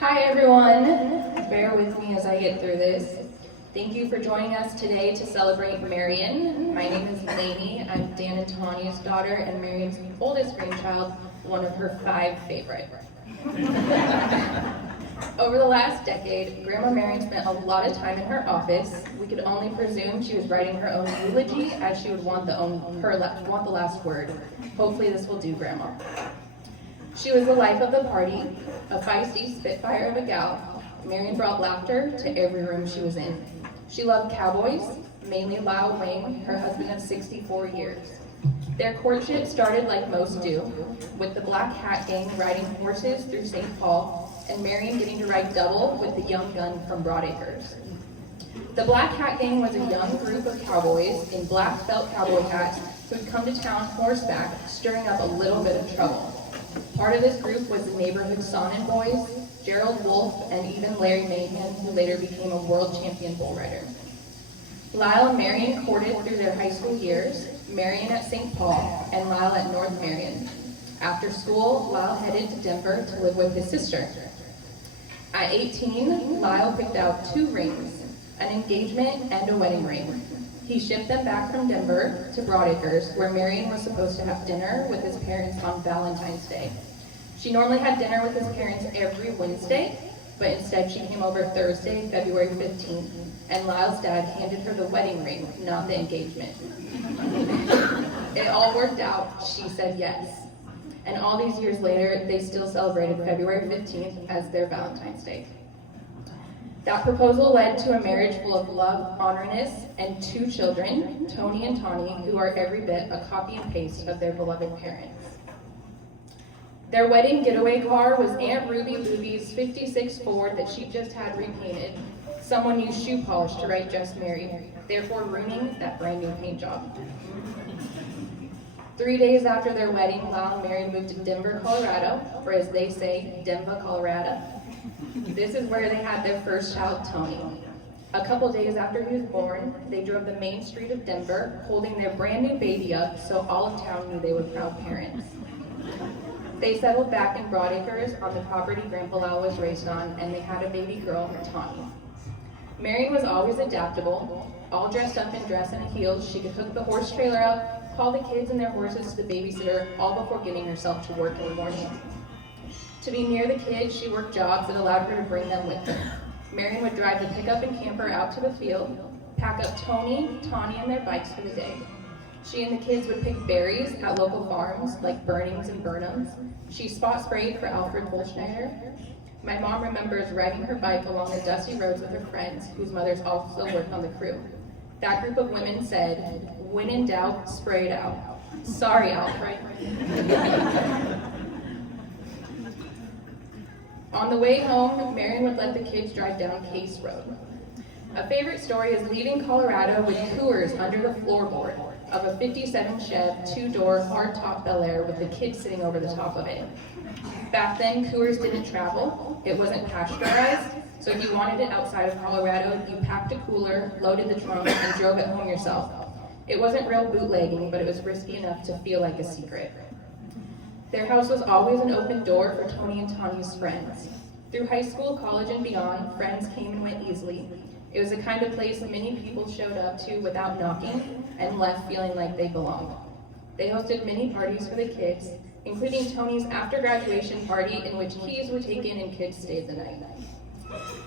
Hi everyone, bear with me as I get through this. Thank you for joining us today to celebrate Marian. My name is Lainey. I'm Dan and Tanya's daughter and Marian's oldest grandchild, one of her 5 favorites. Over the last decade, Grandma Marian spent a lot of time in her office. We could only presume she was writing her own eulogy, as she would want the last word. Hopefully this will do, Grandma. She was the life of the party, a feisty spitfire of a gal. Marian brought laughter to every room she was in. She loved cowboys, mainly Lyle Wayne, her husband of 64 years. Their courtship started like most do, with the Black Hat Gang riding horses through St. Paul, and Marian getting to ride double with the young gun from Broadacres. The Black Hat Gang was a young group of cowboys in black felt cowboy hats who had come to town horseback, stirring up a little bit of trouble. Part of this group was the neighborhood Sonnen boys, Gerald Wolfe, and even Larry Mayhem, who later became a world champion bull rider. Lyle and Marian courted through their high school years, Marian at St. Paul and Lyle at North Marian. After school, Lyle headed to Denver to live with his sister. At 18, Lyle picked out 2 rings, an engagement and a wedding ring. He shipped them back from Denver to Broadacres, where Marian was supposed to have dinner with his parents on Valentine's Day. She normally had dinner with his parents every Wednesday, but instead she came over Thursday, February 15th, and Lyle's dad handed her the wedding ring, not the engagement. It all worked out. She said yes. And all these years later, they still celebrated February 15th as their Valentine's Day. That proposal led to a marriage full of love, honoriness, and 2 children, Tony and Tawny, who are every bit a copy and paste of their beloved parents. Their wedding getaway car was Aunt Ruby Booby's '56 Ford that she just had repainted. Someone used shoe polish to write "Just Married," therefore ruining that brand new paint job. 3 days after their wedding, Lyle and Marian moved to Denver, Colorado, or as they say, Denver, Colorado. This is where they had their first child, Tony. A couple days after he was born, they drove the main street of Denver, holding their brand new baby up so all of town knew they were proud parents. They settled back in Broadacres on the property Grandpa Lyle was raised on, and they had a baby girl, Tawny. Marian was always adaptable. All dressed up in dress and heels, she could hook the horse trailer up, call the kids and their horses to the babysitter, all before getting herself to work in the morning. To be near the kids, she worked jobs that allowed her to bring them with her. Marian would drive the pickup and camper out to the field, pack up Tony, Tawny, and their bikes for the day. She and the kids would pick berries at local farms like Burnings and Burnhams. She spot sprayed for Alfred Holschneider. My mom remembers riding her bike along the dusty roads with her friends, whose mothers also worked on the crew. That group of women said, "When in doubt, spray it out." Sorry, Alfred. On the way home, Marian would let the kids drive down Case Road. A favorite story is leaving Colorado with Coors under the floorboard of a '57 Chev 2-door hardtop Bel Air with the kids sitting over the top of it. Back then, Coors didn't travel. It wasn't pasteurized, so if you wanted it outside of Colorado, you packed a cooler, loaded the trunk, and drove it home yourself. It wasn't real bootlegging, but it was risky enough to feel like a secret. Their house was always an open door for Tony and Tanya's friends. Through high school, college, and beyond, friends came and went easily. It was the kind of place many people showed up to without knocking and left feeling like they belonged. They hosted many parties for the kids, including Tony's after-graduation party in which keys were taken and kids stayed the night.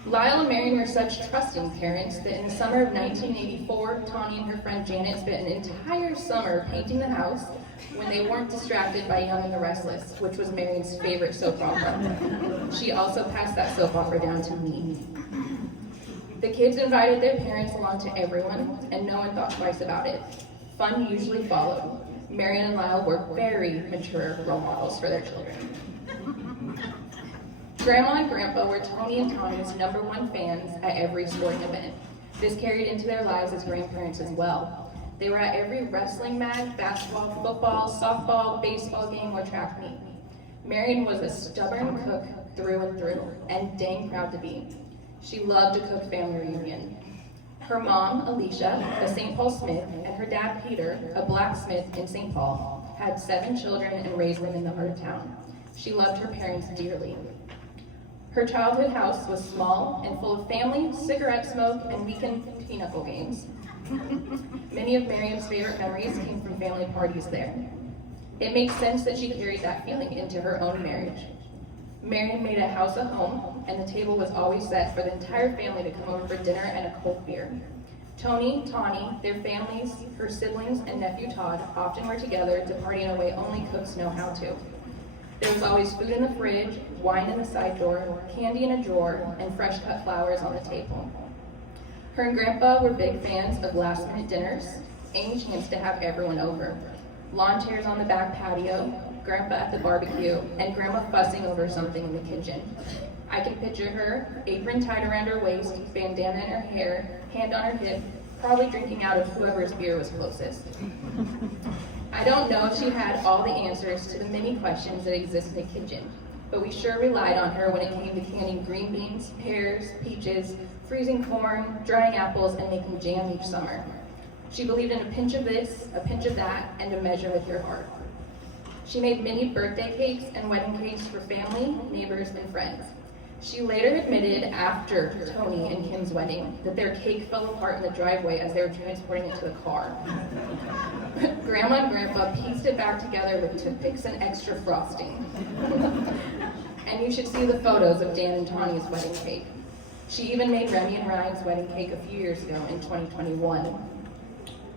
Lyle and Marian were such trusting parents that in the summer of 1984, Tawny and her friend Janet spent an entire summer painting the house when they weren't distracted by Young and the Restless, which was Marian's favorite soap opera. She also passed that soap opera down to me. The kids invited their parents along to everyone, and no one thought twice about it. Fun usually followed. Marian and Lyle were very mature role models for their children. Grandma and Grandpa were Tony and Tawny's #1 fans at every sporting event. This carried into their lives as grandparents as well. They were at every wrestling match, basketball, football, softball, baseball game, or track meet. Marian was a stubborn cook through and through, and dang proud to be. She loved to cook family reunion. Her mom, Alicia, a St. Paul Smith, and her dad, Peter, a blacksmith in St. Paul, had 7 children and raised them in the heart of town. She loved her parents dearly. Her childhood house was small and full of family, cigarette smoke, and weekend pinochle games. Many of Marian's favorite memories came from family parties there. It makes sense that she carried that feeling into her own marriage. Marian made a house a home, and the table was always set for the entire family to come over for dinner and a cold beer. Tony, Tawny, their families, her siblings, and nephew Todd often were together to party in a way only cooks know how to. There was always food in the fridge, wine in the side door, candy in a drawer, and fresh cut flowers on the table. Her and Grandpa were big fans of last-minute dinners, any chance to have everyone over. Lawn chairs on the back patio, Grandpa at the barbecue, and Grandma fussing over something in the kitchen. I can picture her, apron tied around her waist, bandana in her hair, hand on her hip, probably drinking out of whoever's beer was closest. I don't know if she had all the answers to the many questions that exist in the kitchen, but we sure relied on her when it came to canning green beans, pears, peaches, freezing corn, drying apples, and making jam each summer. She believed in a pinch of this, a pinch of that, and a measure with your heart. She made many birthday cakes and wedding cakes for family, neighbors, and friends. She later admitted after Tony and Kim's wedding that their cake fell apart in the driveway as they were transporting it to the car. Grandma and Grandpa pieced it back together with toothpicks and extra frosting. And you should see the photos of Dan and Tawny's wedding cake. She even made Remy and Ryan's wedding cake a few years ago in 2021.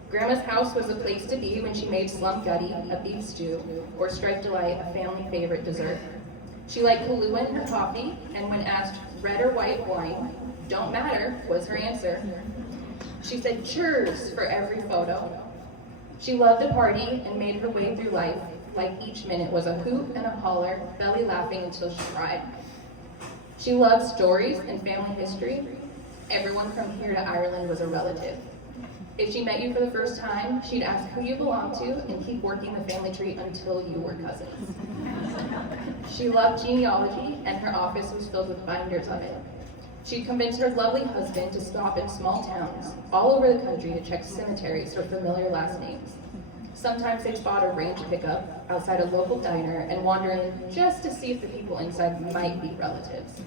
Grandma's house was a place to be when she made slump gutty, a beef stew, or striped delight, a family favorite dessert. She liked Kahlua in her coffee, and when asked red or white wine, don't matter, was her answer. She said cheers for every photo. She loved to party and made her way through life like each minute was a hoop and a holler, belly laughing until she cried. She loved stories and family history. Everyone from here to Ireland was a relative. If she met you for the first time, she'd ask who you belonged to and keep working the family tree until you were cousins. She loved genealogy, and her office was filled with binders of it. She'd convince her lovely husband to stop in small towns all over the country to check cemeteries for familiar last names. Sometimes they'd spot a range pickup outside a local diner and wander in just to see if the people inside might be relatives.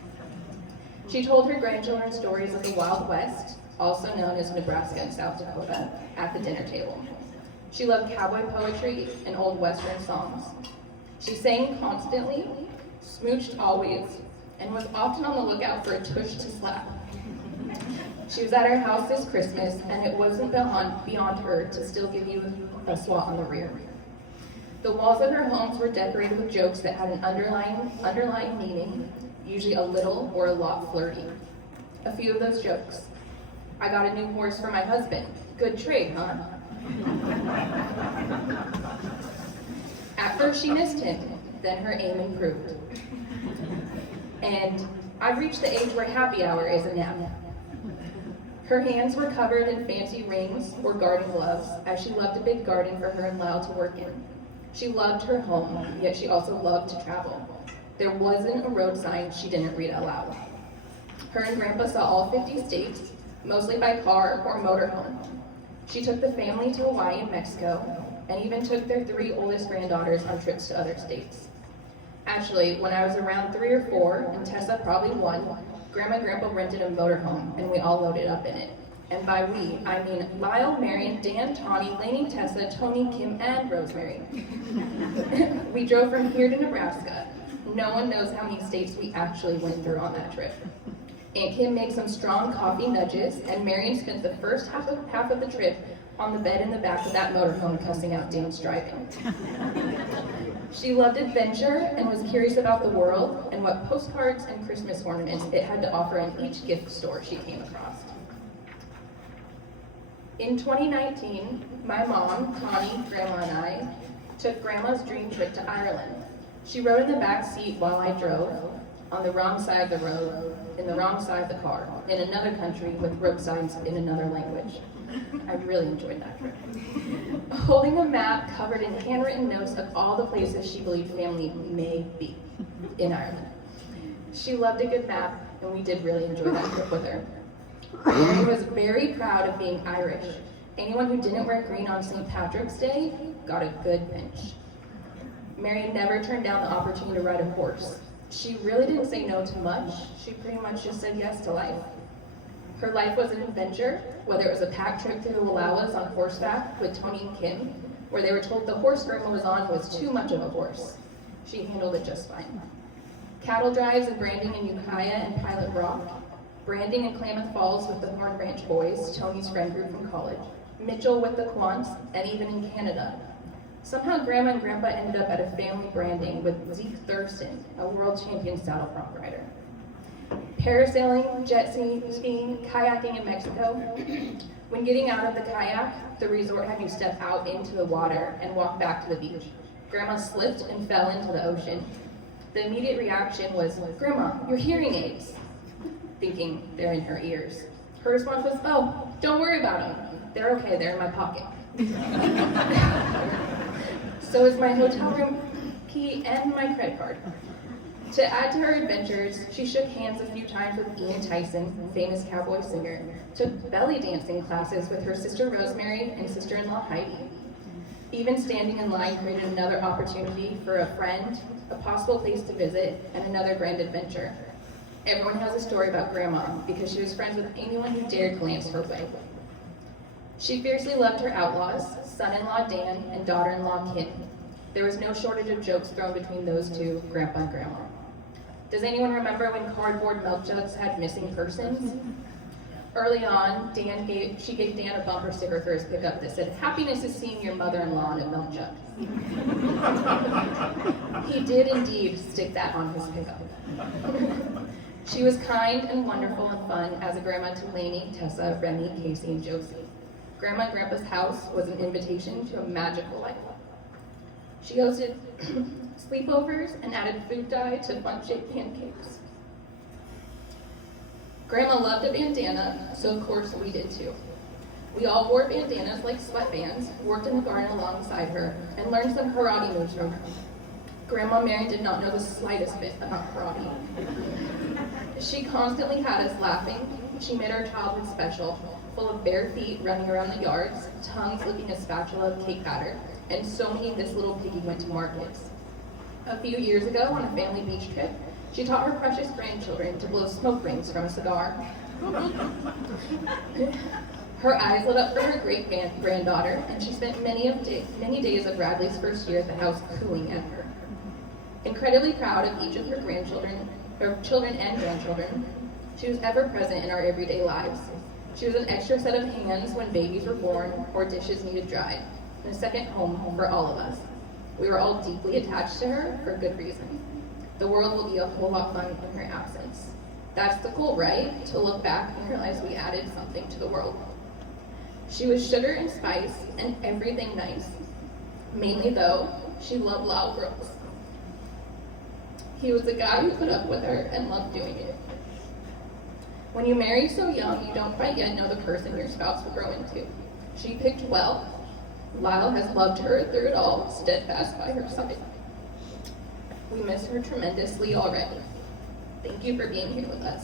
She told her grandchildren stories of the Wild West, also known as Nebraska and South Dakota, at the dinner table. She loved cowboy poetry and old Western songs. She sang constantly, smooched always, and was often on the lookout for a tush to slap. She was at our house this Christmas, and it wasn't beyond her to still give you a swat on the rear. The walls of her homes were decorated with jokes that had an underlying meaning, usually a little or a lot flirty. A few of those jokes. I got a new horse for my husband. Good trade, huh? At first she missed him, then her aim improved. And I've reached the age where happy hour is a nap. Her hands were covered in fancy rings or garden gloves, as she loved a big garden for her and Lyle to work in. She loved her home, yet she also loved to travel. There wasn't a road sign she didn't read out loud. Her and Grandpa saw all 50 states, mostly by car or motorhome. She took the family to Hawaii and Mexico, and even took their 3 oldest granddaughters on trips to other states. Actually, when I was around 3 or 4, and Tessa probably 1, Grandma and Grandpa rented a motorhome, and we all loaded up in it. And by we, I mean Lyle, Marian, Dan, Tawny, Lainey, Tessa, Tony, Kim, and Rosemary. We drove from here to Nebraska. No one knows how many states we actually went through on that trip. Aunt Kim made some strong coffee nudges, and Marian spent the first half of the trip on the bed in the back of that motorhome cussing out Dan's driving. She loved adventure and was curious about the world and what postcards and Christmas ornaments it had to offer in each gift store she came across. In 2019, my mom, Connie, Grandma, and I took Grandma's dream trip to Ireland. She rode in the back seat while I drove, on the wrong side of the road, in the wrong side of the car, in another country with road signs in another language. I really enjoyed that trip. Holding a map covered in handwritten notes of all the places she believed family may be in Ireland. She loved a good map, and we did really enjoy that trip with her. Mary was very proud of being Irish. Anyone who didn't wear green on St. Patrick's Day got a good pinch. Mary never turned down the opportunity to ride a horse. She really didn't say no to much. She pretty much just said yes to life. Her life was an adventure, whether it was a pack trip through the Wallowas on horseback with Tony and Kim, where they were told the horse Grandma was on was too much of a horse. She handled it just fine. Cattle drives and branding in Ukiah and Pilot Rock, branding in Klamath Falls with the Horn Ranch Boys, Tony's friend group from college, Mitchell with the Quants, and even in Canada. Somehow Grandma and Grandpa ended up at a family branding with Zeke Thurston, a world champion saddle bronc rider. Parasailing, jet skiing, kayaking in Mexico. When getting out of the kayak, the resort had you step out into the water and walk back to the beach. Grandma slipped and fell into the ocean. The immediate reaction was, "Grandma, your hearing aids," thinking they're in her ears. Her response was, "Oh, don't worry about them. They're okay, they're in my pocket." So is my hotel room key and my credit card. To add to her adventures, she shook hands a few times with Ian Tyson, famous cowboy singer, took belly dancing classes with her sister Rosemary and sister-in-law Heidi. Even standing in line created another opportunity for a friend, a possible place to visit, and another grand adventure. Everyone has a story about Grandma because she was friends with anyone who dared glance her way. She fiercely loved her outlaws, son-in-law Dan and daughter-in-law Kim. There was no shortage of jokes thrown between those two, Grandpa and Grandma. Does anyone remember when cardboard milk jugs had missing persons? Early on, she gave Dan a bumper sticker for his pickup that said, "Happiness is seeing your mother-in-law in a milk jug." He did indeed stick that on his pickup. She was kind and wonderful and fun as a grandma to Lainey, Tessa, Remy, Casey, and Josie. Grandma and Grandpa's house was an invitation to a magical life. She hosted sleepovers and added food dye to fun-shaped pancakes. Grandma loved a bandana, so of course we did too. We all wore bandanas like sweatbands, worked in the garden alongside her, and learned some karate moves from her. Grandma Marian did not know the slightest bit about karate. She constantly had us laughing. She made our childhood special, full of bare feet running around the yards, tongues licking a spatula of cake batter, and so many this little piggy went to markets. A few years ago, on a family beach trip, she taught her precious grandchildren to blow smoke rings from a cigar. Her eyes lit up for her great-granddaughter, and she spent many days of Bradley's first year at the house cooing at her. Incredibly proud of each of her children and grandchildren, she was ever present in our everyday lives. She was an extra set of hands when babies were born or dishes needed dried, and a second home for all of us. We were all deeply attached to her for good reason. The world will be a whole lot fun in her absence. That's the goal, right? To look back and realize we added something to the world. She was sugar and spice and everything nice. Mainly though, she loved loud girls. He was the guy who put up with her and loved doing it. When you marry so young, you don't quite yet know the person your spouse will grow into. She picked well. Lyle has loved her through it all, steadfast by her side. We miss her tremendously already. Thank you for being here with us.